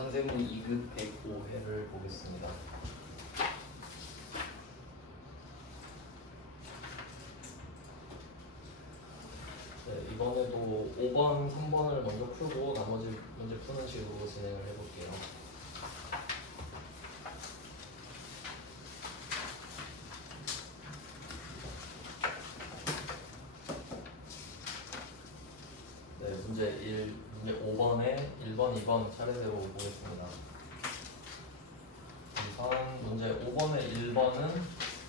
산세무 2급 105회를 보겠습니다. 네, 이번에도 5번, 3번을 먼저 풀고 나머지 문제 푸는 식으로 진행을 해볼게요. 네, 문제 5번에 1번, 2번 차례대로 보겠습니다. 우선 문제 5번에 1번은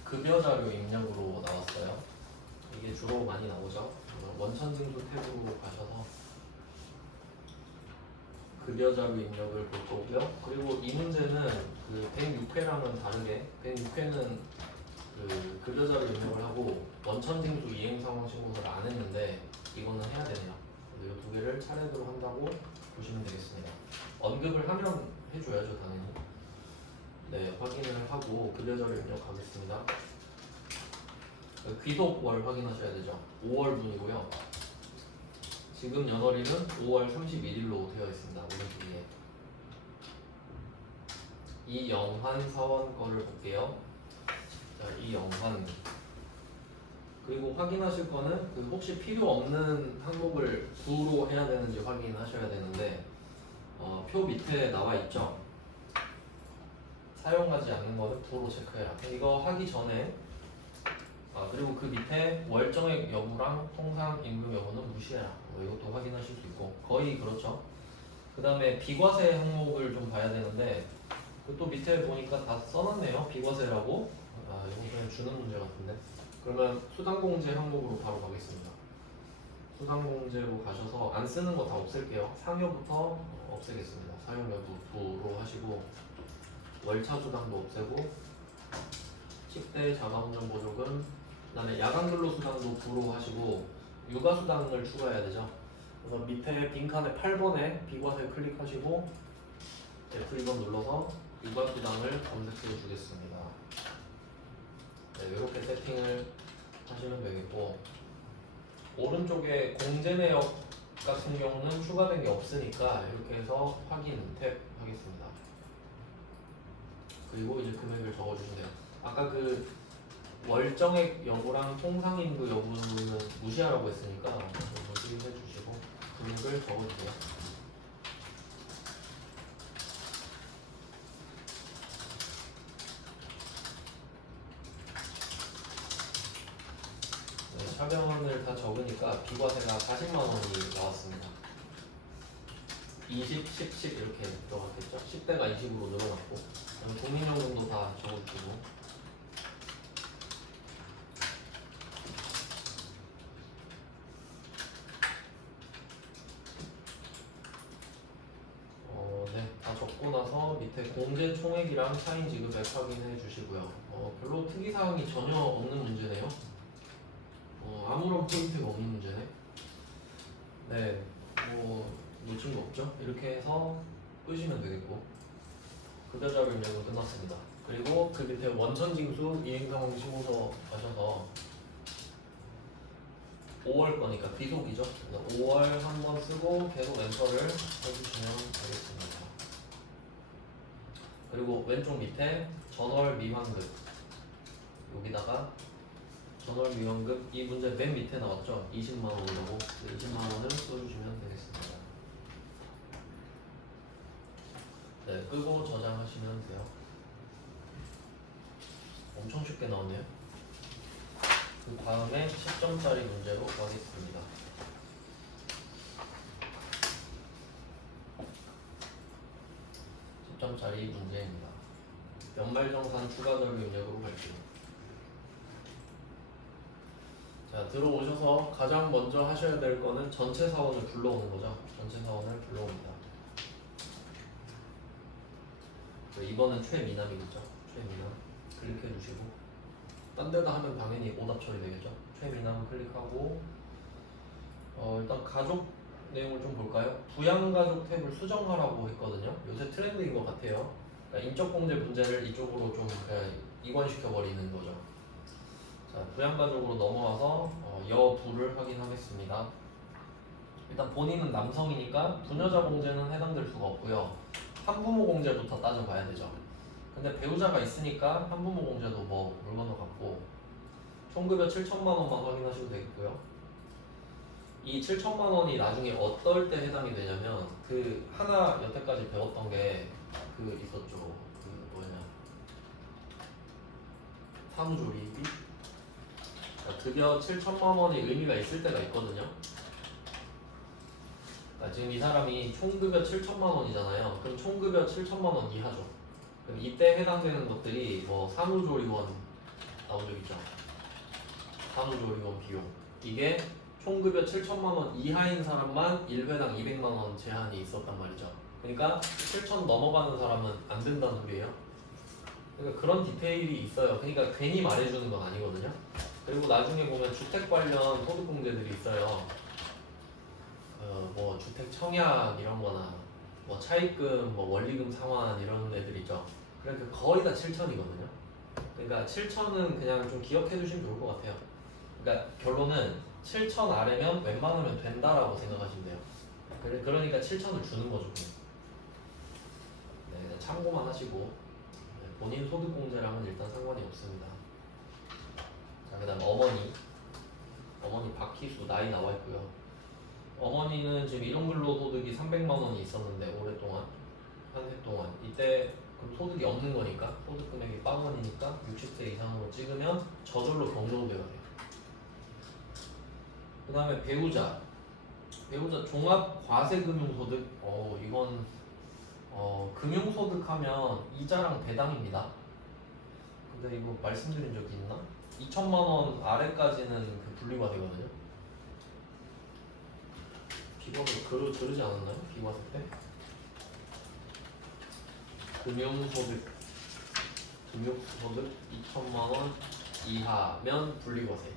급여 자료 입력으로 나왔어요. 이게 주로 많이 나오죠. 원천징수 탭으로 가셔서 급여 자료 입력을 볼 거고요. 그리고 이 문제는 그 106회랑은 다르게 106회는 그 급여 자료 입력을 하고 원천징수 이행 상황 신고서를 안 했는데 이거는 해야 되네요. 이 두 개를 차례대로 한다고 보시면 되겠습니다. 언급을 하면 해줘야죠, 당연히. 네, 확인을 하고 급여 자료 입력하겠습니다. 귀속월 확인하셔야 되죠. 5월분이고요. 지금 연월일은 5월 31일로 되어 있습니다. 오른쪽에. 이영환 사원 거를 볼게요. 자, 이영환. 그리고 확인하실 거는 그 혹시 필요 없는 항목을 구로 해야 되는지 확인하셔야 되는데 표 밑에 나와 있죠. 사용하지 않는 거는 구로 체크해라. 이거 하기 전에 그리고 그 밑에 월정액 여부랑 통상 임금 여부는 무시해라. 이것도 확인하실 수 있고 거의 그렇죠. 그 다음에 비과세 항목을 좀 봐야 되는데 또 밑에 보니까 다 써놨네요. 비과세라고. 이거 그냥 주는 문제 같은데. 그러면 수당공제 항목으로 바로 가겠습니다. 수당공제로 가셔서 안 쓰는 거 다 없앨게요. 상여부터 없애겠습니다. 사용 여부 부로 하시고 월차 수당도 없애고 10대 자가운전 보조금 그 다음에 야간근로수당도 부로 하시고 육아수당을 추가해야 되죠. 그래서 밑에 빈칸에 8번에 비과세 클릭하시고 F2번 눌러서 육아수당을 검색해 주겠습니다. 네, 이렇게 세팅을 하시면 되겠고 오른쪽에 공제내역 같은 경우는 추가된 게 없으니까 이렇게 해서 확인 탭 하겠습니다. 그리고 이제 금액을 적어주시면 돼요. 아까 그 월정액 여부랑 통상임금 여부는 무시하라고 했으니까 무시해 주시고 금액을 적어주세요. 네, 차병원을 다 적으니까 비과세가 40만 원이 나왔습니다. 20, 10, 10 이렇게 들어갔겠죠? 10대가 20으로 늘어났고 국민연금도 다 적어주시고 네, 다 적고 나서 밑에 공제 총액이랑 차인 지급액 확인해 주시고요. 별로 특이사항이 전혀 없는 문제네요. 아무런 포인트가 없는 문제네. 네, 놓친 거 없죠? 이렇게 해서 끄시면 되겠고 급여 자료 입력은 끝났습니다. 그리고 그 밑에 원천징수 이행상황 신고서 가셔서 5월 거니까 비속이죠. 5월 한 번 쓰고 계속 엔터를 해주시면 되겠습니다. 그리고 왼쪽 밑에 전월 미만급 여기다가 전월 미만급 이 문제 맨 밑에 나왔죠. 20만 원이라고 20만 원을 써주시면 되겠습니다. 네, 끄고 저장하시면 돼요. 엄청 쉽게 나오네요. 그 다음에 10점짜리 문제로 가겠습니다. 10점짜리 문제입니다. 연말정산 추가자료 입력으로 갈게요. 자, 들어오셔서 가장 먼저 하셔야 될 거는 전체 사원을 불러오는 거죠. 전체 사원을 불러옵니다. 이번은 최미남이겠죠. 최미남 클릭해 주시고 딴 데다 하면 당연히 오답 처리 되겠죠. 최미남 클릭하고 일단 가족 내용을 좀 볼까요? 부양가족 탭을 수정하라고 했거든요. 요새 트렌드인 것 같아요. 그러니까 인적공제 문제를 이쪽으로 좀 이관시켜버리는 거죠. 자, 부양가족으로 넘어와서 여부를 확인하겠습니다. 일단 본인은 남성이니까 부녀자 공제는 해당될 수가 없고요. 한부모 공제부터 따져봐야 되죠. 근데 배우자가 있으니까 한부모 공제도 뭐 물 건너갔고 총급여 7천만 원만 확인하시면 되겠고요. 이 7천만 원이 나중에 어떨 때 해당이 되냐면 그 하나 여태까지 배웠던 게 그 있었죠. 그 뭐냐 사무조리비. 그러니까 급여 7천만 원의 의미가 있을 때가 있거든요. 그러니까 지금 이 사람이 총급여 7천만 원이잖아요. 그럼 총급여 7천만 원 이하죠. 그럼 이때 해당되는 것들이 뭐 사무조리원 나온 적 있죠. 사무조리원 비용 이게 총급여 7천만 원 이하인 사람만 1회당 200만 원 제한이 있었단 말이죠. 그러니까 7천 넘어가는 사람은 안 된다는 소리예요. 그러니까 그런 디테일이 있어요. 그러니까 괜히 말해주는 건 아니거든요. 그리고 나중에 보면 주택 관련 소득공제들이 있어요. 뭐 주택 청약 이런 거나 뭐 차입금, 뭐 원리금 상환 이런 애들 있죠. 그러니까 거의 다 7천이거든요. 그러니까 7천은 그냥 좀 기억해 두시면 좋을 것 같아요. 그러니까 결론은 7천 아래면 웬만하면 된다라고 생각하시면 돼요. 그러니까 7천을 주는 거죠. 네, 참고만 하시고 본인 소득공제랑은 일단 상관이 없습니다. 자, 그 다음 어머니 박희수 나이 나와 있고요. 어머니는 지금 일용근로소득이 300만 원이 있었는데 오랫동안 한 해 동안 이때 그럼 소득이 없는 거니까 소득 금액이 빵원이니까 60세 이상으로 찍으면 저절로 경로되어야 돼요. 그 다음에 배우자 종합 과세금융소득. 이건 금융소득 하면 이자랑 배당입니다. 근데 이거 말씀드린 적이 있나? 2천만 원 아래까지는 그 분리가 되거든요. 비과세 그러지 않았나요? 비과세 때? 금융소득 2천만 원 이하면 분리과세.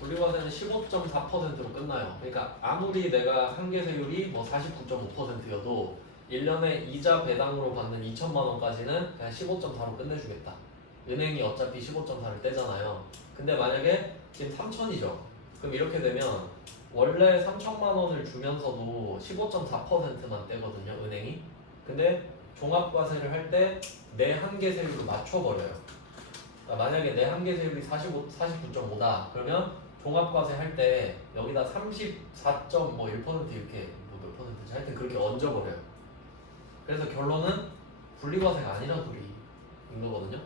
분리과세는 15.4%로 끝나요. 그러니까 아무리 내가 한계세율이 뭐 49.5%여도 1년에 이자 배당으로 받는 2천만 원까지는 그냥 15.4로 끝내주겠다. 은행이 어차피 15.4를 떼잖아요. 근데 만약에 지금 3천이죠. 그럼 이렇게 되면 원래 3천만 원을 주면서도 15.4%만 떼거든요, 은행이. 근데 종합과세를 할 때 내 한계세율로 맞춰버려요. 만약에 내 한계세율이 49.5다 그러면 종합과세 할 때 여기다 34.1% 이렇게 뭐 몇 퍼센트지 하여튼 그렇게 얹어버려요. 그래서 결론은 분리과세가 아니란 소리인 거거든요.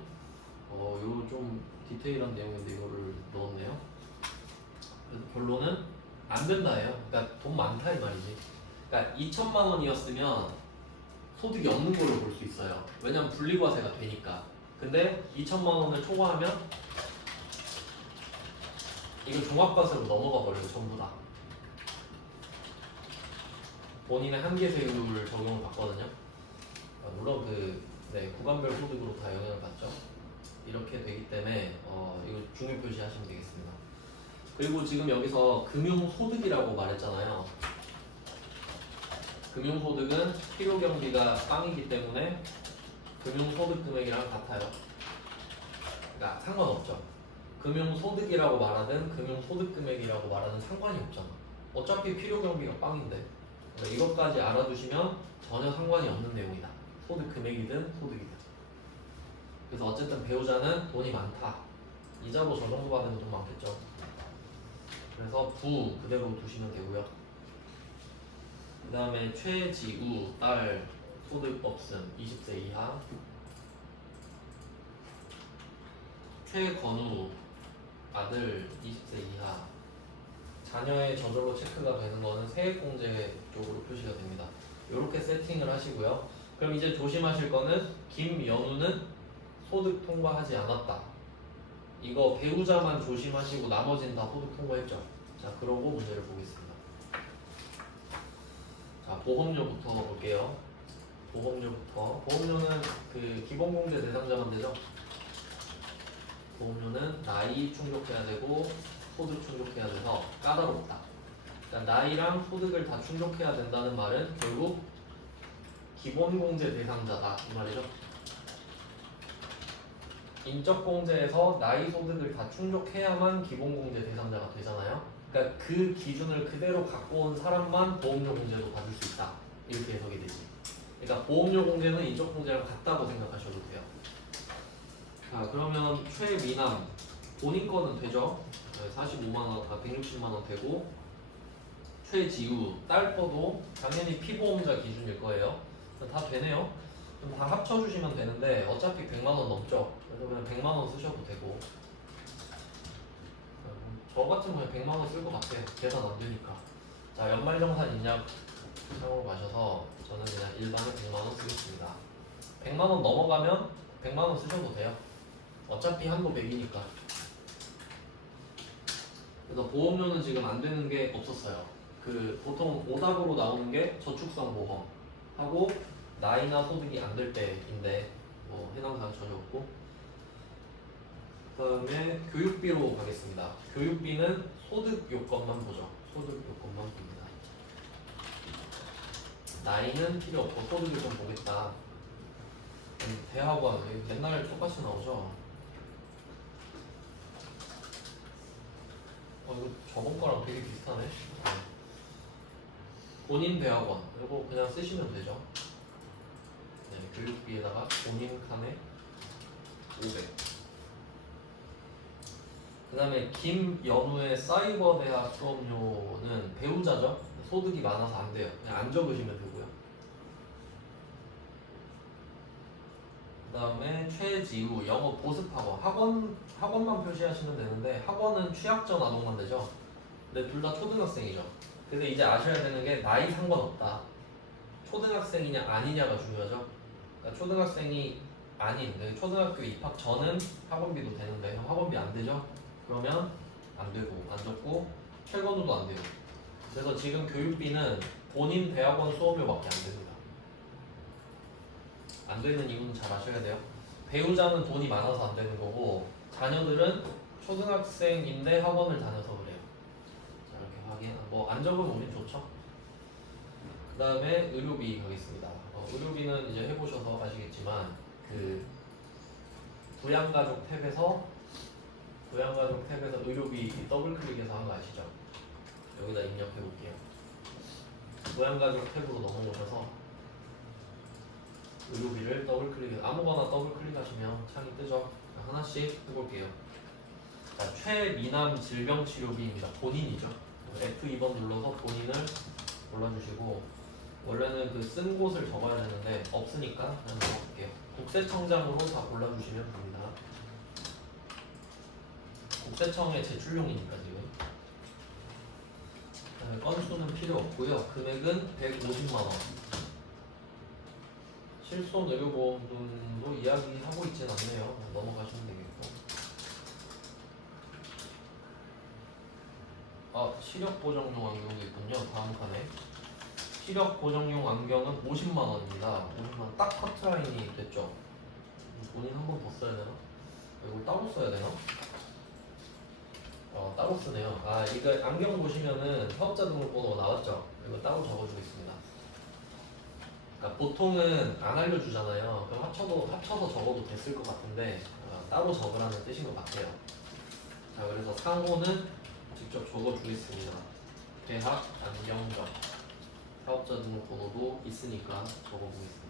요 좀 디테일한 내용인데 이거를 넣었네요. 그래서 결론은 안 된다예요. 그러니까 돈 많다 이 말이지. 그러니까 2천만 원이었으면 소득이 없는 걸로 볼 수 있어요. 왜냐면 분리과세가 되니까. 근데 2천만 원을 초과하면 이거 종합과세로 넘어가 버려요. 전부 다. 본인의 한계세율을 적용을 받거든요. 물론 구간별 소득으로 다 영향을 받죠. 이렇게 되기 때문에 이거 중요 표시하시면 되겠습니다. 그리고 지금 여기서 금융소득이라고 말했잖아요. 금융소득은 필요경비가 빵이기 때문에 금융소득 금액이랑 같아요. 그러니까 상관없죠. 금융소득이라고 말하든 금융소득 금액이라고 말하든 상관이 없잖아. 어차피 필요경비가 빵인데. 그러니까 이것까지 알아두시면 전혀 상관이 없는 내용이다. 소득 금액이든 소득이든. 그래서 어쨌든 배우자는 돈이 많다. 이자로 저 정도 받으면 돈 많겠죠. 그래서 부 그대로 두시면 되고요. 그 다음에 최지우 딸 소득 없음 20세 이하. 최건우 아들 20세 이하. 자녀의 저절로 체크가 되는 거는 세액공제 쪽으로 표시가 됩니다. 이렇게 세팅을 하시고요. 그럼 이제 조심하실 거는 김연우는 소득 통과하지 않았다. 이거 배우자만 조심하시고 나머지는 다 소득 통과했죠. 자, 그러고 문제를 보겠습니다. 자, 보험료부터 볼게요. 보험료는 그 기본공제 대상자만 되죠. 보험료는 나이 충족해야 되고 소득 충족해야 돼서 까다롭다. 그러니까 나이랑 소득을 다 충족해야 된다는 말은 결국 기본공제 대상자다 이 말이죠. 인적공제에서 나이 소득을 다 충족해야만 기본공제 대상자가 되잖아요. 그러니까 그 기준을 그대로 갖고 온 사람만 보험료 공제도 받을 수 있다. 이렇게 해석이 되지. 그러니까 보험료 공제는 인적 공제랑 같다고 생각하셔도 돼요. 자, 그러면 최미남 본인 거는 되죠? 45만 원, 160만 원 되고 최지우 딸 거도 당연히 피보험자 기준일 거예요. 다 되네요. 그럼 다 합쳐주시면 되는데 어차피 100만 원 넘죠. 그래서 그냥 100만 원 쓰셔도 되고. 저 같은 경우에 100만 원 쓸 것 같아요. 계산 안 되니까. 자, 연말정산 인약 상으로 가셔서 저는 그냥 일반에 100만 원 쓰겠습니다. 100만 원 넘어가면 100만 원 쓰셔도 돼요. 어차피 한도 100이니까. 그래서 보험료는 지금 안 되는 게 없었어요. 그 보통 오답으로 나오는 게 저축성 보험 하고 나이나 소득이 안 될 때인데 뭐 해당 사항 전혀 없고. 그다음에 교육비로 가겠습니다. 교육비는 소득 요건만 보죠. 소득 요건만 봅니다. 나이는 필요 없고 소득을 좀 보겠다. 대학원 맨날 똑같이 나오죠. 이거 저번 거랑 되게 비슷하네. 본인 대학원 이거 그냥 쓰시면 되죠. 네, 교육비에다가 본인 칸에 500. 그 다음에 김연우의 사이버대학 수업료는 배우자죠. 소득이 많아서 안 돼요. 그냥 안 적으시면 되고요. 그 다음에 최지우 영어 보습학원 학원만 표시하시면 되는데 학원은 취약전 아동만 되죠. 근데 둘 다 초등학생이죠. 근데 이제 아셔야 되는 게 나이 상관없다. 초등학생이냐 아니냐가 중요하죠. 그러니까 초등학생이 아닌 초등학교 입학 전은 학원비도 되는데 학원비 안 되죠. 그러면 안 되고 안 적고 최건우도 안 돼요. 그래서 지금 교육비는 본인 대학원 수업료밖에 안 됩니다. 안 되는 이유는 잘 아셔야 돼요. 배우자는 돈이 많아서 안 되는 거고 자녀들은 초등학생인데 학원을 다녀서 그래요. 자, 이렇게 확인. 뭐 안 적으면 우린 좋죠. 그 다음에 의료비 가겠습니다. 의료비는 이제 해보셔서 아시겠지만 그 부양가족 탭에서 의료비 더블 클릭해서 한 거 아시죠? 여기다 입력해 볼게요. 부양가족 탭으로 넘어오셔서 의료비를 더블 클릭해서 아무거나 더블 클릭하시면 창이 뜨죠. 하나씩 해볼게요. 자, 최미남 질병치료비입니다. 본인이죠. F2번 눌러서 본인을 골라주시고 원래는 그 쓴 곳을 적어야 되는데 없으니까 그냥 적어볼게요. 국세청장으로 다 골라주시면 됩니다. 국세청의 제출용이니까 지금. 건수는 필요 없고요. 금액은 150만 원. 실손 의료보험금도 이야기하고 있진 않네요. 넘어가시면 되겠고. 시력 보정용 안경도 있군요. 다음 칸에. 시력 보정용 안경은 50만 원입니다. 50만 원. 딱 커트라인이 됐죠. 본인 한 번 더 써야 되나? 이거 따로 써야 되나? 따로 쓰네요. 이거 안경 보시면은 사업자 등록번호 나왔죠? 이거 따로 적어주겠습니다. 그러니까 보통은 안 알려주잖아요. 그럼 합쳐서 적어도 됐을 것 같은데 따로 적으라는 뜻인 것 같아요. 자, 그래서 상호는 직접 적어주겠습니다. 대학 안경점 사업자 등록번호도 있으니까 적어보겠습니다.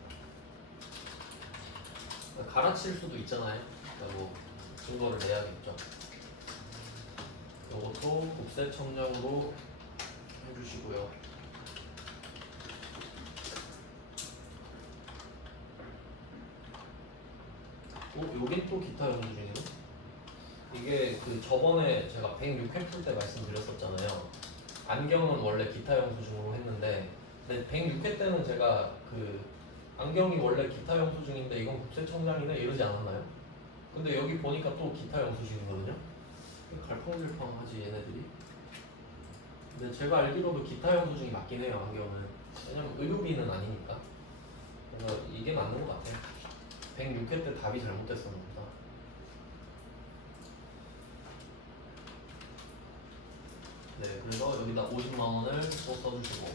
갈아칠 수도 있잖아요. 그러니까 뭐 증거를 내야겠죠. 이것도 국세청장으로 해주시고요. 여긴 또 기타 영수증이네. 이게 그 저번에 제가 106회 때 말씀드렸었잖아요. 안경은 원래 기타 영수증으로 했는데 근데 106회 때는 제가 그 안경이 원래 기타 영수증인데 이건 국세청장이네 이러지 않았나요? 근데 여기 보니까 또 기타 영수증이거든요. 갈팡질팡하지 얘네들이. 근데 제가 알기로도 기타 영수증이 맞긴 해요. 안경은. 왜냐면 의료비는 아니니까. 그래서 이게 맞는 것 같아요. 106회 때 답이 잘못됐었습니다. 네, 그래서 여기다 50만 원을 또 써주시고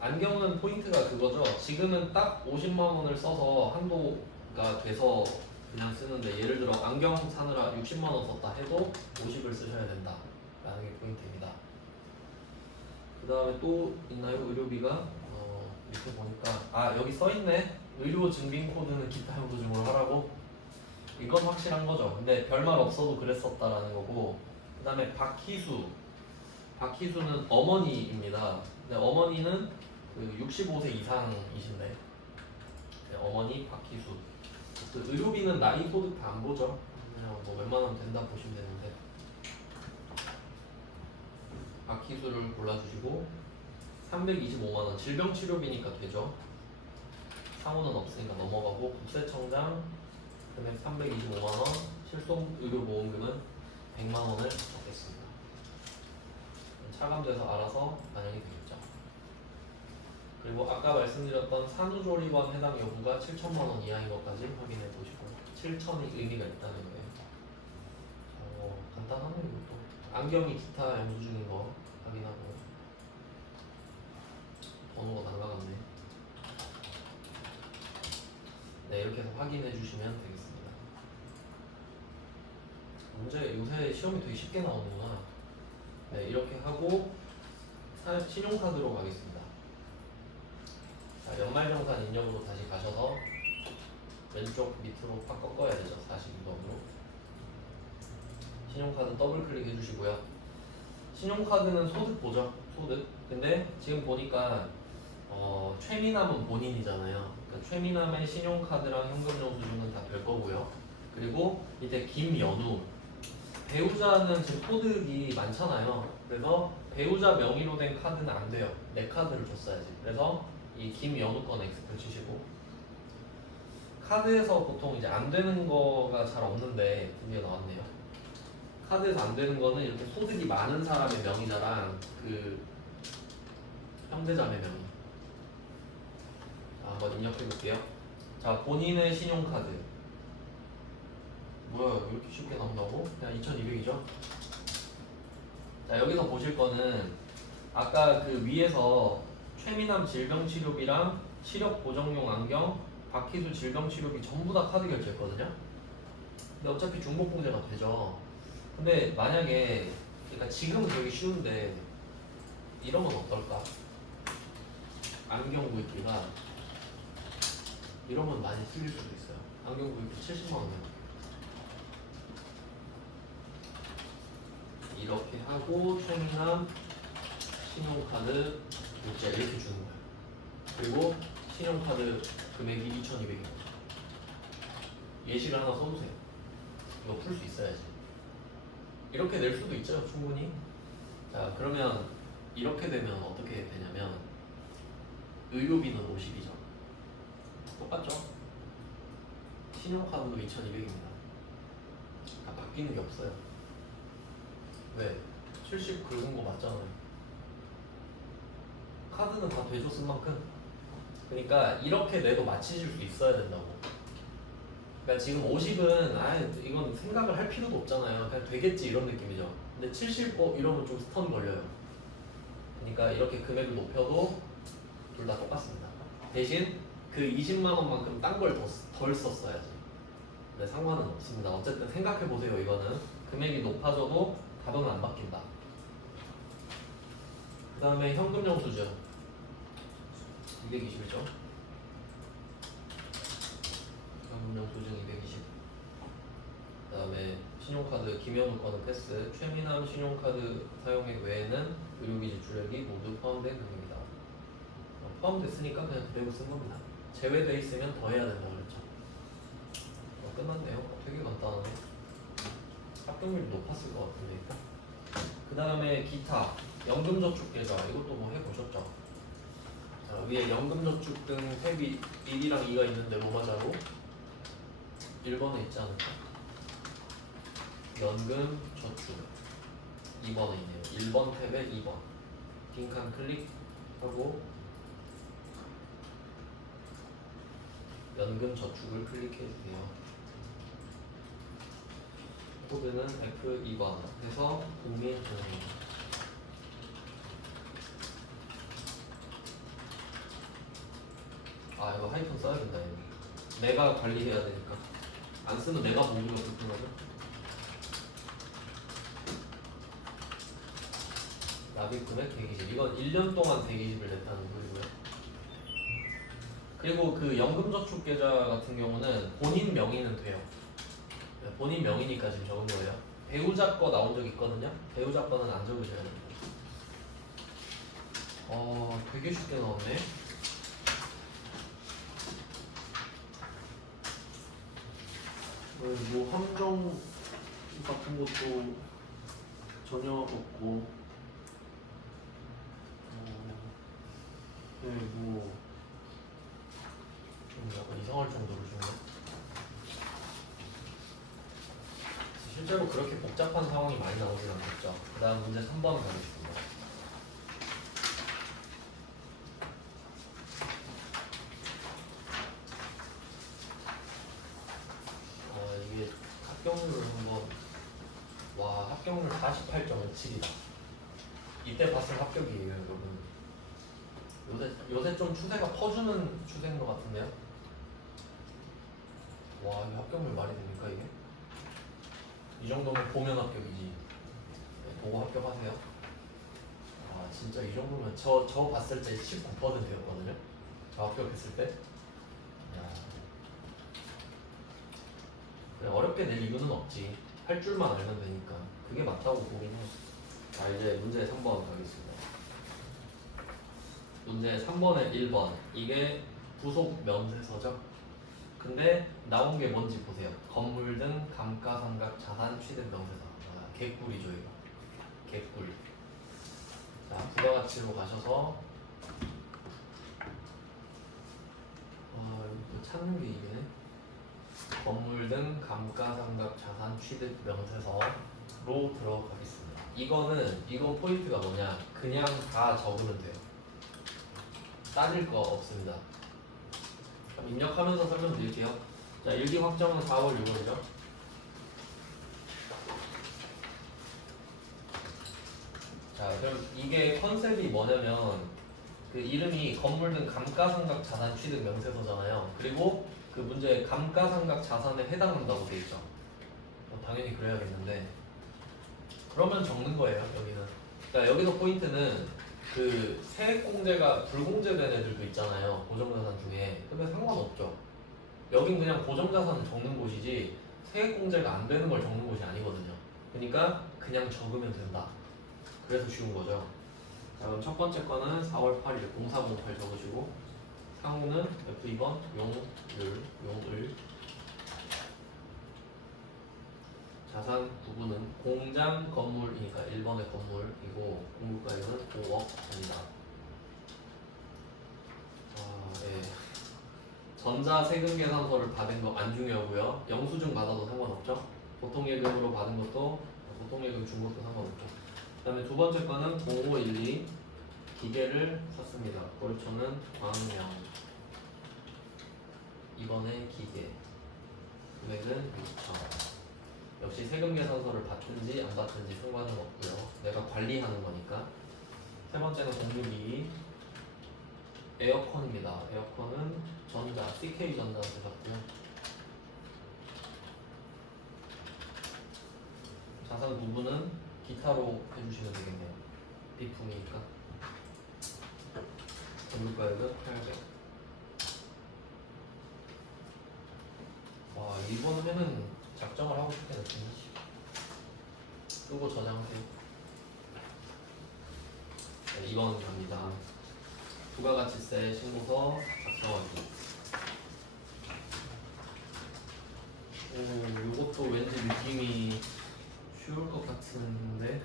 안경은 포인트가 그거죠. 지금은 딱 50만 원을 써서 한도가 돼서 그냥 쓰는데 예를 들어 안경 사느라 60만 원 썼다 해도 50을 쓰셔야 된다라는 하는 게 포인트입니다. 그 다음에 또 있나요? 의료비가 밑에 보니까 여기 써있네. 의료 증빙 코드는 기타 영수증으로 하라고. 이건 확실한 거죠. 근데 별말 없어도 그랬었다라는 거고. 그 다음에 박희수는 어머니입니다. 근데 어머니는 그 65세 이상이신데, 네, 어머니 박희수. 그 의료비는 나이 소득 다 안 보죠. 그냥 뭐 웬만하면 된다 보시면 되는데, 박희수를 골라주시고 325만 원 질병치료비니까 되죠. 상호는 없으니까 넘어가고, 국세청장 금액 325만 원, 실손의료보험금은 100만 원을 넣겠습니다. 차감돼서 알아서 반영이 되겠죠. 그리고 아까 말씀드렸던 산후조리원 해당 여부가 7천만 원 이하인 것까지 확인해 보시고, 7천이 의미가 있다는 거예요. 간단하네요. 이것도. 안경이 기타 영수증인 거 확인하고. 번호가 날라갔네. 네, 이렇게 해서 확인해 주시면 되겠습니다. 문제 요새 시험이 되게 쉽게 나오는구나. 네, 이렇게 하고 신용카드로 가겠습니다. 자, 연말정산 입력으로 다시 가셔서 왼쪽 밑으로 팍 꺾어야 되죠. 42번으로. 신용카드 더블 클릭해 주시고요. 신용카드는 소득 보죠. 소득. 근데 지금 보니까 최미남은 본인이잖아요. 그러니까 최미남의 신용카드랑 현금영수증은 다 될 거고요. 그리고 이제 김연우 배우자는 지금 소득이 많잖아요. 그래서 배우자 명의로 된 카드는 안 돼요. 내 카드를 줬어야지. 그래서 이 김연우 건 X표 치시고, 카드에서 보통 이제 안 되는 거가 잘 없는데 드디어 나왔네요. 카드에서 안 되는 거는 이렇게 소득이 많은 사람의 명의자랑 그 형제자매 명의. 자, 한번 입력해 볼게요. 자, 본인의 신용카드. 뭐야, 왜 이렇게 쉽게 나온다고? 그냥 2200이죠? 자, 여기서 보실 거는 아까 그 위에서 최미남 질병치료비랑 시력보정용 안경, 박희수 질병치료비 전부 다 카드 결제했거든요? 근데 어차피 중복공제가 되죠. 근데 만약에, 그러니까 지금은 되게 쉬운데 이러면 어떨까? 안경 구입비가 이러면 많이 틀릴 수도 있어요. 안경 구입비 70만 원이요. 이렇게 하고 최미남 신용카드 결제 이렇게 주는 거예요. 그리고 신용카드 금액이 2,200인 거죠. 예시를 하나 써주세요. 이거 풀 수 있어야지. 이렇게 낼 수도 있죠, 충분히. 자, 그러면 이렇게 되면 어떻게 되냐면 의료비는 50이죠. 똑같죠? 신용카드도 2,200입니다. 바뀌는 게 없어요. 왜? 70 긁은 거 맞잖아요. 카드는 다 돼줬을 만큼. 그러니까 이렇게 내도 맞히실 수 있어야 된다고. 그러니까 지금 50은 이건 생각을 할 필요도 없잖아요. 그냥 되겠지 이런 느낌이죠. 근데 70 이러면 좀 스턴 걸려요. 그러니까 이렇게 금액을 높여도 둘 다 똑같습니다. 대신 그 20만 원만큼 딴 걸 덜 썼어야지. 근데 상관은 없습니다. 어쨌든 생각해 보세요. 이거는 금액이 높아져도 답은 안 바뀐다. 그 다음에 현금 영수증 220이죠. 현금 영수증 220. 그 다음에 신용카드 김현우 거는 패스. 최미남 신용카드 사용액 외에는 의료비 지출액이 모두 포함된 금액이다. 포함됐으니까 그냥 그대로 쓴 겁니다. 제외돼 있으면 더 해야 된다고 그랬죠. 끝났네요. 되게 간단하네. 합격률이 높았을 것 같은데. 그 다음에 기타 연금저축계좌 이것도 뭐 해보셨죠? 자, 위에 연금저축 등 탭이 1이랑 2가 있는데 로마자로 1번에 있지 않을까? 연금저축 2번에 있네요. 1번 탭에 2번 빈칸 클릭하고 연금저축을 클릭해주세요. 코드는 F2번 해서 국민은행. 이거 하이픈 써야 된다. 이거. 내가 관리해야 되니까. 안 쓰면 내가 모르는 거 불편하죠. 납입금액 120. 이건 1년 동안 120을 냈다는 소리고요. 그리고 그 연금저축계좌 같은 경우는 본인 명의는 돼요. 본인 명의니까 지금 적은 거예요. 배우자 거 나온 적 있거든요. 배우자 거는 안 적으셔야 됩니다. 되게 쉽게 나왔네. 뭐 함정 같은 것도 전혀 없고, 뭐 좀 약간 이상할 정도로 주네. 실제로 그렇게 복잡한 상황이 많이 나오진 않겠죠. 그 다음 문제 3번 가겠습니다. 이게 합격률을 한번, 와, 합격률 48.57이다. 이때 봤을 합격이에요, 여러분. 요새 좀 추세가 퍼주는 추세인 것 같은데요? 와, 이게 합격률 말이 됩니까, 이게? 이 정도면 보면 합격이지. 네, 보고 합격하세요. 와, 진짜 이 정도면 저 봤을 때 19%였거든요? 저 합격했을 때. 야, 그래, 어렵게 낼 이유는 없지. 할 줄만 알면 되니까. 그게 맞다고 보긴 해. 자, 이제 문제 3번 가겠습니다. 문제 3번에 1번. 이게 부속 면세서죠? 근데 나온 게 뭔지 보세요. 건물 등 감가상각 자산 취득 명세서. 개꿀이죠, 이거. 개꿀. 자, 부가가치로 가셔서 이거 찾는 게 이게 건물 등 감가상각 자산 취득 명세서로 들어가겠습니다. 이건 포인트가 뭐냐? 그냥 다 적으면 돼요. 따질 거 없습니다. 그럼 입력하면서 설명드릴게요. 자, 일기 확정은 4월 6월이죠. 자, 그럼 이게 컨셉이 뭐냐면 그 이름이 건물 등 감가상각 자산 취득 명세서잖아요. 그리고 그 문제에 감가상각 자산에 해당한다고 돼 있죠. 당연히 그래야겠는데 그러면 적는 거예요, 여기는. 자, 여기서 포인트는 그 세액공제가 불공제된 애들도 있잖아요, 고정자산 중에. 근데 상관없죠. 여긴 그냥 고정자산을 적는 곳이지 세액공제가 안 되는 걸 적는 곳이 아니거든요. 그러니까 그냥 적으면 된다. 그래서 쉬운 거죠. 자, 그럼 첫 번째 거는 4월 8일 0308 적으시고, 상호는 F2번 용을, 자산 부분은 공장 건물이니까 1번의 건물이고 공급가액은 5억입니다. 네. 전자세금계산서를 받은 거 안 중요하고요. 영수증 받아도 상관없죠. 보통예금으로 받은 것도, 보통예금 준 것도 상관없죠. 그 다음에 두 번째 거는 0512 기계를 샀습니다. 월초는 광명. 이번에 기계 금액은 6천. 역시 세금계산서를 받든지 안 받든지 상관은 없고요. 내가 관리하는 거니까. 세 번째는 062 에어컨입니다. 에어컨은 전자, CK전자한테 샀고요. 자산 부분은 기타로 해주시면 되겠네요. 비품이니까. 공급가액은 800. 와, 이번에는 작정을 하고 싶게 느끼네. 끄고 저장하세요. 네, 2번 갑니다. 부가가치세 신고서 작성하기. 요것도 왠지 느낌이 쉬울 것 같은데.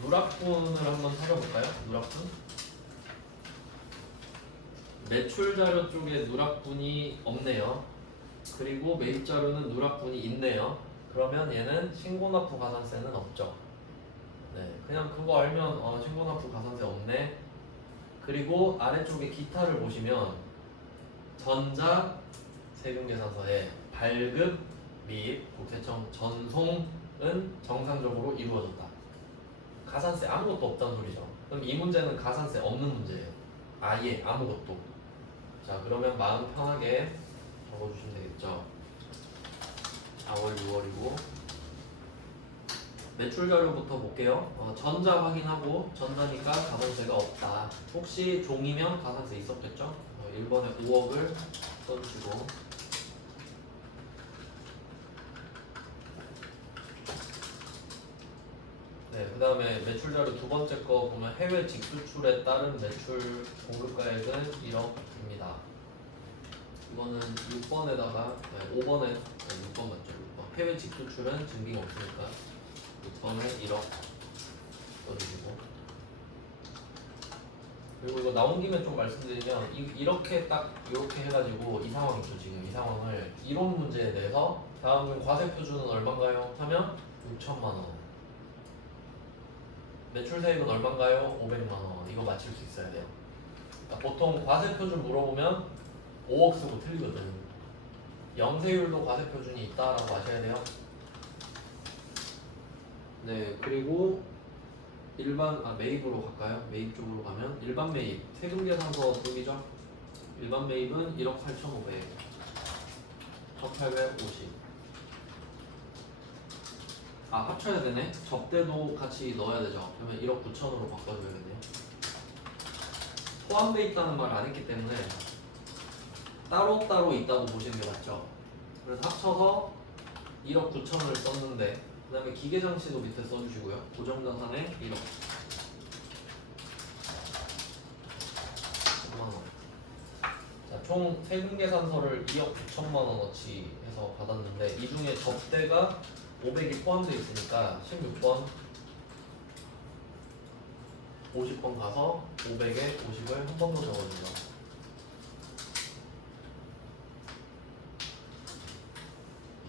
누락분을 한번 찾아볼까요? 누락분? 매출 자료 쪽에 누락분이 없네요. 그리고 매입 자료는 누락분이 있네요. 그러면 얘는 신고납부 가산세는 없죠. 네, 그냥 그거 알면 신고납부 가산세 없네. 그리고 아래쪽에 기타를 보시면 전자 세금계산서에 발급 및 국세청 전송은 정상적으로 이루어졌다. 가산세 아무것도 없다는 소리죠. 그럼 이 문제는 가산세 없는 문제예요. 아예 아무것도. 자, 그러면 마음 편하게 적어주시면 되겠죠. 4월 6월이고 매출 자료부터 볼게요. 전자 확인하고 전자니까 가산세가 없다. 혹시 종이면 가산세 있었겠죠? 1번에 5억을 써주시고 네, 그 다음에 매출 자료 두 번째 거 보면 해외 직수출에 따른 매출 공급가액은 1억입니다. 이거는 6번에다가 5번에 6번 맞죠? 6번. 해외 직수출은 증빙 없으니까 6번에 1억 써주시고 그리고 이거 나온 김에 좀 말씀드리면 이렇게 딱 이렇게 해가지고 이 상황이죠. 지금 이 상황을 이론 문제에 대해서 다음은 과세표준은 얼마인가요? 하면 6천만 원. 매출세액은 얼마인가요? 500만 원. 이거 맞힐 수 있어야 돼요. 그러니까 보통 과세표준 물어보면 5억 쓰고 틀리거든. 영세율도 과세표준이 있다라고 아셔야 돼요. 네, 그리고 매입으로 갈까요? 매입 쪽으로 가면 일반 매입 세금계산서 등이죠. 일반 매입은 1억 8,500, 1,850. 합쳐야 되네. 접대도 같이 넣어야 되죠. 그러면 1억 9천으로 바꿔줘야겠네요. 포함돼 있다는 말 안 했기 때문에 따로따로 있다고 보시는 게 맞죠. 그래서 합쳐서 1억 9천을 썼는데 그 다음에 기계장치도 밑에 써주시고요. 고정자산에 1억 1000만원. 자, 총 세금계산서를 2억 9천만 원어치 해서 받았는데 이 중에 접대가 500이 포함되어 있으니까 16번 50번 가서 500에 50을 한 번 더 적어주죠.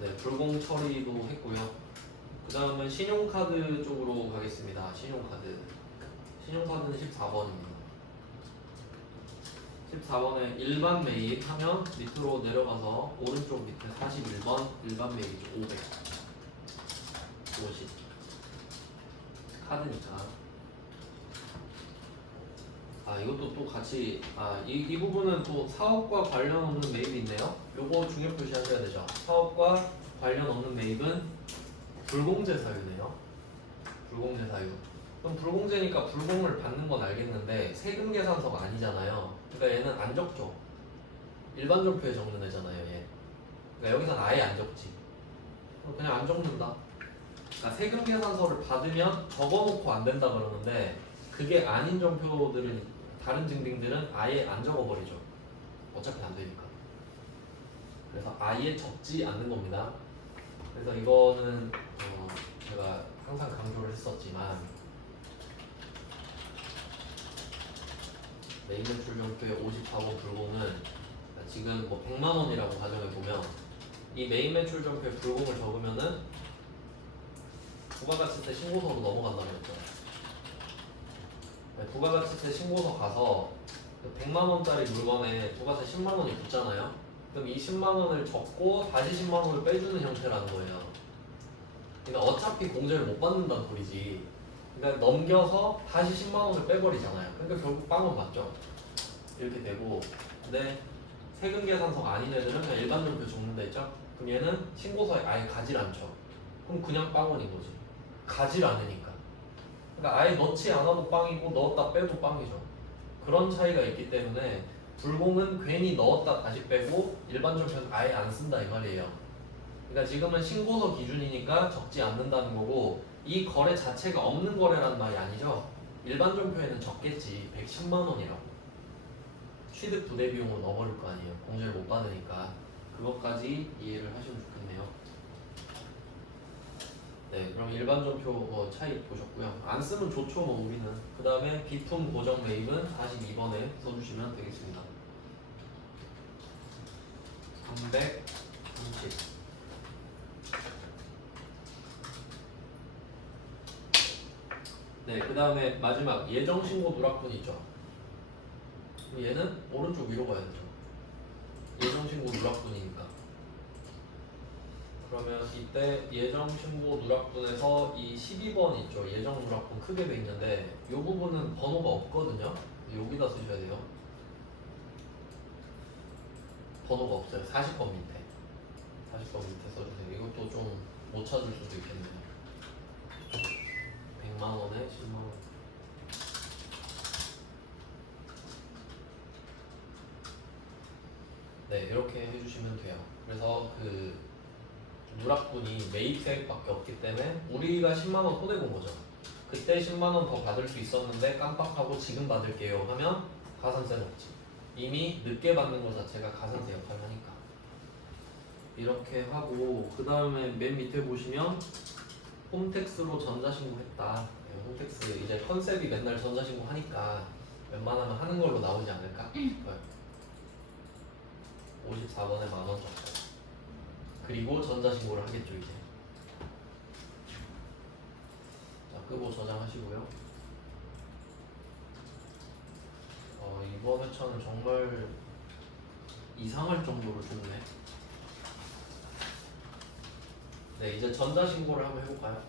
네, 불공 처리도 했고요. 그 다음은 신용카드 쪽으로 가겠습니다. 신용카드는 14번입니다. 14번에 일반 매입 하면 밑으로 내려가서 오른쪽 밑에 41번 일반 매입이죠. 500 50 카드니까 이것도 또 같이 이 부분은 또 사업과 관련 없는 매입이 있네요. 요거 중요 표시하셔야 되죠. 사업과 관련 없는 매입은 불공제 사유네요. 불공제 사유. 그럼 불공제니까 불공을 받는 건 알겠는데 세금 계산서가 아니잖아요. 그러니까 얘는 안 적죠. 일반 종표에 적는 애잖아요. 얘. 그러니까 여기서는 아예 안 적지. 그냥 안 적는다. 그러니까 세금 계산서를 받으면 적어놓고 안 된다 그러는데 그게 아닌 종표들은 다른 증빙들은 아예 안 적어버리죠. 어차피 안 되니까. 그래서 아예 적지 않는 겁니다. 그래서 이거는 제가 항상 강조를 했었지만 메인 매출 종표의 54번 불공은 지금 뭐 100만 원이라고 가정해 보면 이 메인 매출 종표에 불공을 적으면은 부가가치세 신고서로 넘어간다는 거죠. 부가가치세 신고서 가서 100만 원짜리 물건에 부가세 10만 원이 붙잖아요. 그럼 이 10만 원을 적고 다시 10만 원을 빼주는 형태라는 거예요. 그러니까 어차피 공제를 못 받는다는 소리지. 그러니까 넘겨서 다시 10만 원을 빼버리잖아요. 그러니까 결국 빵원 맞죠. 이렇게 되고, 근데 세금 계산서가 아닌 애들은 그냥 일반 종표 적는다 했죠. 그럼 얘는 신고서에 아예 가질 않죠. 그럼 그냥 빵원인 거지. 가질 않으니까. 그러니까 아예 넣지 않아도 빵이고 넣었다 빼도 빵이죠. 그런 차이가 있기 때문에 불공은 괜히 넣었다 다시 빼고 일반 종표는 아예 안 쓴다 이 말이에요. 그러니까 지금은 신고서 기준이니까 적지 않는다는 거고 이 거래 자체가 없는 거래라는 말이 아니죠. 일반 종표에는 적겠지. 110만 원이라고. 취득 부대 비용으로 넣어버릴 거 아니에요. 공제를 못 받으니까. 그것까지 이해를 하시면 좋겠네요. 네, 그럼 일반 종표 차이 보셨고요. 안 쓰면 좋죠, 뭐 우리는. 그 다음에 비품 고정 매입은 42번에 써주시면 되겠습니다. 330. 네, 그 다음에 마지막 예정신고 누락분 있죠. 얘는 오른쪽 위로 가야 되죠. 예정신고 누락분이니까. 그러면 이때 예정신고 누락분에서 이 12번 있죠. 예정 누락분 크게 돼 있는데 이 부분은 번호가 없거든요. 여기다 쓰셔야 돼요. 번호가 없어요. 40번 밑에. 40번 밑에 써주세요. 이것도 좀 못 찾을 수도 있겠네요. 네, 이렇게 해주시면 돼요. 그래서 그 누락분이 매입세액밖에 없기 때문에 우리가 10만 원 손해본 거죠. 그때 10만 원 더 받을 수 있었는데 깜빡하고 지금 받을게요 하면 가산세 먹지. 이미 늦게 받는 것 자체가 가산세 역할을 하니까. 이렇게 하고 그 다음에 맨 밑에 보시면 홈택스로 전자신고했다. 홈택스 이제 컨셉이 맨날 전자신고 하니까 웬만하면 하는 걸로 나오지 않을까 싶어요. 54번에 만원 정도. 그리고 전자신고를 하겠죠 이제. 자, 끄고 저장하시고요. 이번 회차는 정말 이상할 정도로 좋네. 네, 이제 전자신고를 한번 해볼까요?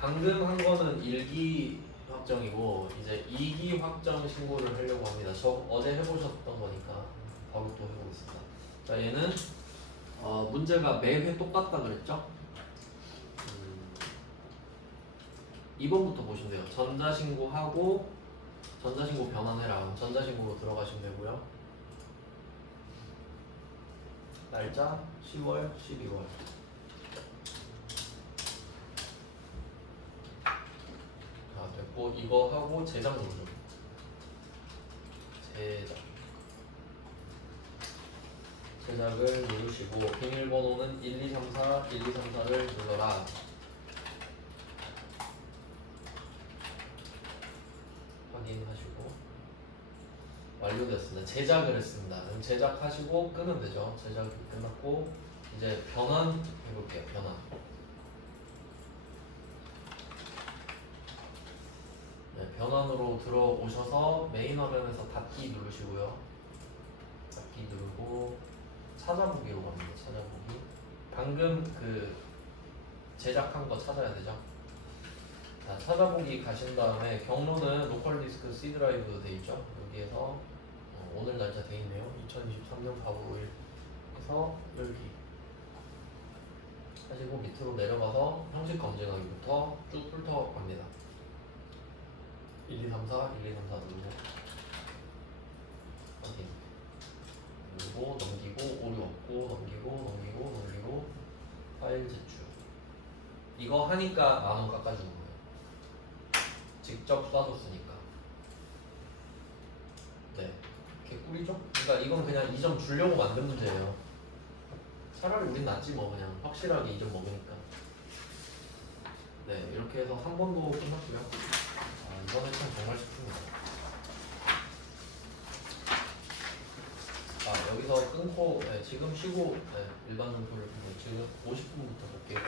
방금 한 거는 1기 확정이고 이제 2기 확정 신고를 하려고 합니다. 저 어제 해보셨던 거니까 바로 또 해보겠습니다. 자, 얘는 문제가 매회 똑같다 그랬죠? 2번부터 보시면 돼요. 전자신고하고 전자신고 변환해라. 전자신고로 들어가시면 되고요. 날짜 10월, 12월. 자, 됐고 이거 하고 제작 누르죠. 제작을 누르시고 비밀번호는 1234, 1234를 눌러라. 확인하시고 완료됐습니다. 제작을 했습니다. 그럼 제작하시고 끄면 되죠. 제작이 끝났고 이제 변환 해볼게요. 변환. 네, 변환으로 들어오셔서 메인 화면에서 닫기 누르시고요. 닫기 누르고 찾아보기로 갑니다. 찾아보기. 방금 그 제작한 거 찾아야 되죠. 자, 찾아보기 가신 다음에 경로는 로컬 디스크 C 드라이브 돼 있죠. 여기에서 오늘 날짜 돼 있네요. 2023년 4월 5일 해서 열기 하시고 밑으로 내려가서 형식 검증하기부터 쭉 훑어갑니다. 1234, 1234 누르고 확인 누르고 넘기고 오류 없고 넘기고 파일 제출. 이거 하니까 만원 깎아주는 거예요. 직접 쏴줬으니까. 네, 개꿀이죠? 그러니까 이건 그냥 2점 주려고 만든 문제예요. 차라리 우린 낫지 뭐 그냥 확실하게 2점 먹으니까. 네, 이렇게 해서 한 번도 끝났고요. 이번 회차는 정말 쉽습니다. 여기서 끊고 지금 쉬고 일반 점수를 지금 50분부터 볼게요.